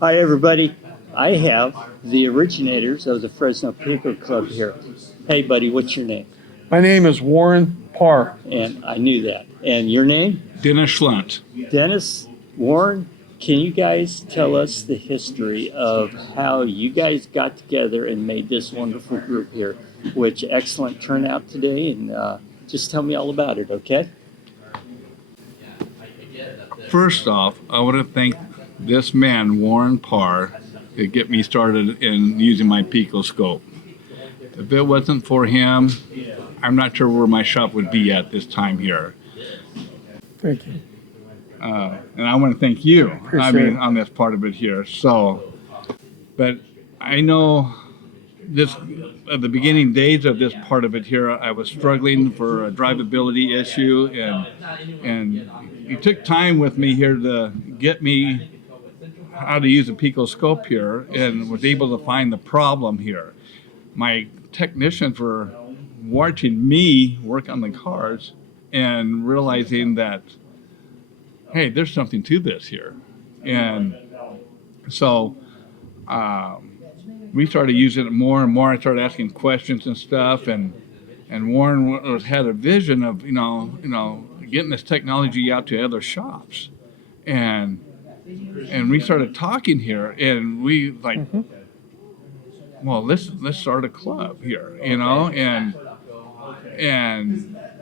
Hi, everybody. I have the originators of the Fresno Pico Club here. Hey, buddy, what's your name? My name is Warren Parr. And I knew that. And your name? Dennis Schlundt. Dennis, Warren, can you guys tell us the history of how you guys got together and made this wonderful group here? Which excellent turnout today, and just tell me all about it, okay? First off, I want to thank this man, Warren Parr, to get me started in using my Pico scope. If it wasn't for him, I'm not sure where my shop would be at this time here. Thank you. And I want to thank you, Appreciate it. on this part of it here. So, but I know this, at the beginning days of this part of it here, I was struggling for a drivability issue, and he took time with me here to get me how to use a Pico scope here, and was able to find the problem here. My technicians were watching me work on the cars and realizing that, hey, there's something to this here. And so we started using it more and more. I started asking questions and stuff, and Warren had a vision of getting this technology out to other shops, and we started talking here, and we like, well, let's start a club here, and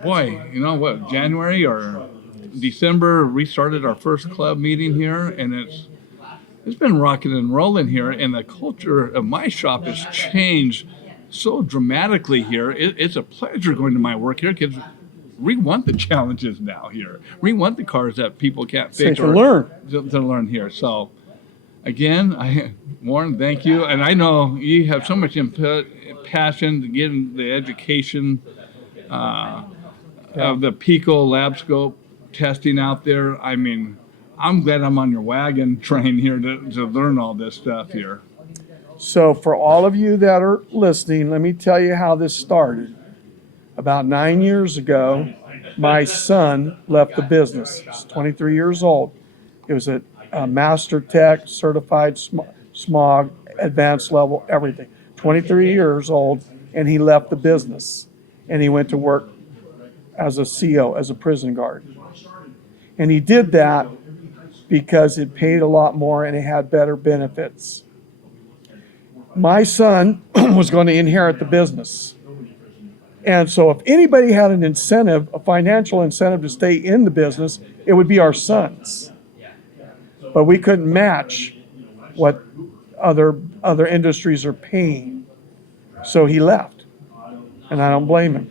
boy, what, January or December, we started our first club meeting here, and it's been rocking and rolling here, and the culture of my shop has changed so dramatically here. It's a pleasure going to my work here, because we want the challenges now here. We want the cars that people can't fix To learn. to learn here. So again, Warren, thank you. And I know you have so much input, passion to get in the education of the Pico lab scope testing out there. I mean, I'm glad I'm on your wagon train here to learn all this stuff here. So for all of you that are listening, let me tell you how this started. About 9 years ago, my son left the business. He's 23 years old. He was a master tech, certified smog, advanced level, everything. 23 years old, and he left the business. And he went to work as a CO, as a prison guard. And he did that because it paid a lot more and it had better benefits. My son was going to inherit the business. And so if anybody had an incentive, a financial incentive to stay in the business, it would be our sons. But we couldn't match what other industries are paying. So he left. And I don't blame him.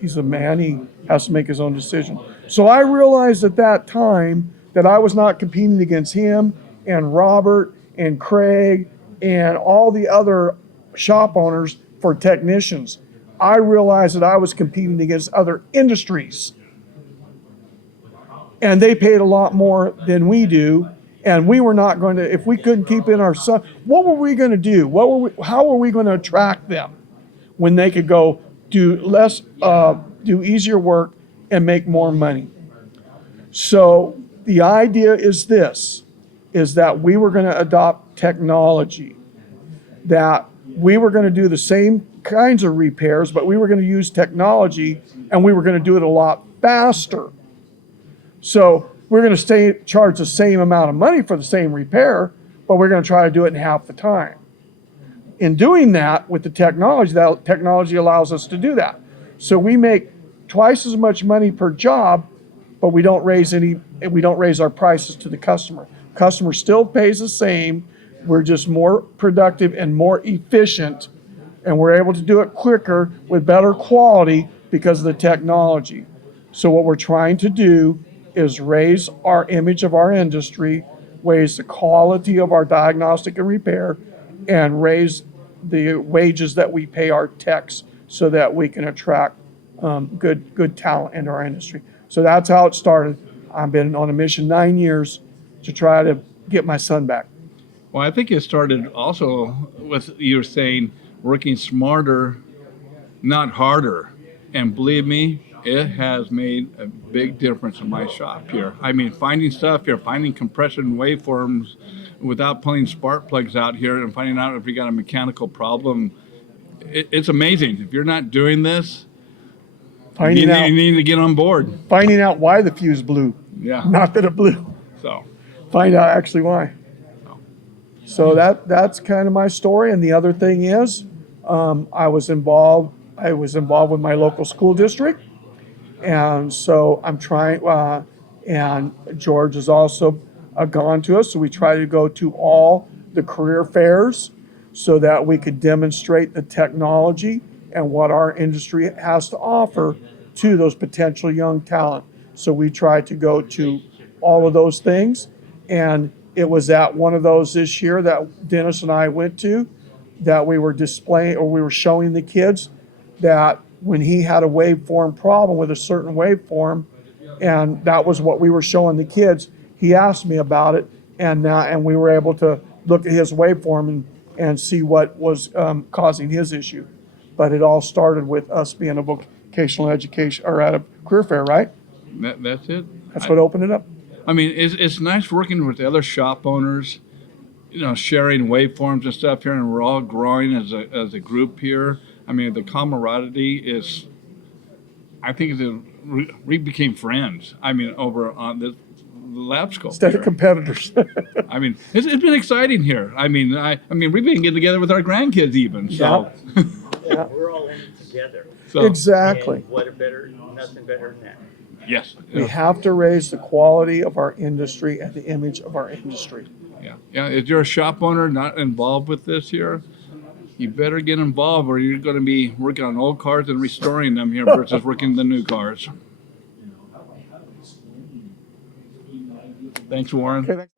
He's a man, he has to make his own decision. So I realized at that time that I was not competing against him and Robert and Craig and all the other shop owners for technicians. I realized that I was competing against other industries. And they paid a lot more than we do. And we were not going to, if we couldn't keep in our son, what were we going to do? How were we going to attract them when they could go do easier work and make more money? So the idea is this, is that we were going to adopt technology, that we were going to do the same kinds of repairs, but we were going to use technology, and we were going to do it a lot faster. So we're going to charge the same amount of money for the same repair, but we're going to try to do it in half the time. In doing that with the technology, that technology allows us to do that. So we make twice as much money per job, but we don't raise our prices to the customer. Customer still pays the same. We're just more productive and more efficient, and we're able to do it quicker with better quality because of the technology. So what we're trying to do is raise our image of our industry, raise the quality of our diagnostic and repair, and raise the wages that we pay our techs so that we can attract good talent into our industry. So that's how it started. I've been on a mission 9 years to try to get my son back. Well, I think it started also with you were saying working smarter, not harder. And believe me, it has made a big difference in my shop here. I mean, finding stuff here, finding compression waveforms without pulling spark plugs out here and finding out if you got a mechanical problem. It's amazing. If you're not doing this, Finding you out, need to get on board. finding out why the fuse blew, Yeah. not that it blew. So, Find out actually why. So that's kind of my story. And the other thing is, I was involved. I was involved with my local school district, and so I'm trying. And George has also gone to us. So we try to go to all the career fairs, so that we could demonstrate the technology and what our industry has to offer to those potential young talent. So we try to go to all of those things, and it was at one of those this year that Dennis and I went to, that we were displaying, or we were showing the kids that when he had a waveform problem with a certain waveform, and that was what we were showing the kids, he asked me about it, and we were able to look at his waveform and see what was causing his issue. But it all started with us being a vocational education, or at a career fair, right? that's it. That's what opened it up. I mean, it's nice working with the other shop owners, sharing waveforms and stuff here, and we're all growing as a group here. I mean, the camaraderie is, I think we became friends. I mean, over on the lab scope. Instead of here. competitors. I mean, it's been exciting here. I mean, we've been getting together with our grandkids even. So, Yeah. We're all in it together. so Exactly. And what a better, nothing better than that. yes, We have to raise the quality of our industry and the image of our industry. yeah. If you're a shop owner not involved with this here, you better get involved, or you're going to be working on old cars and restoring them here versus working the new cars. Thanks, Warren. Okay, thanks.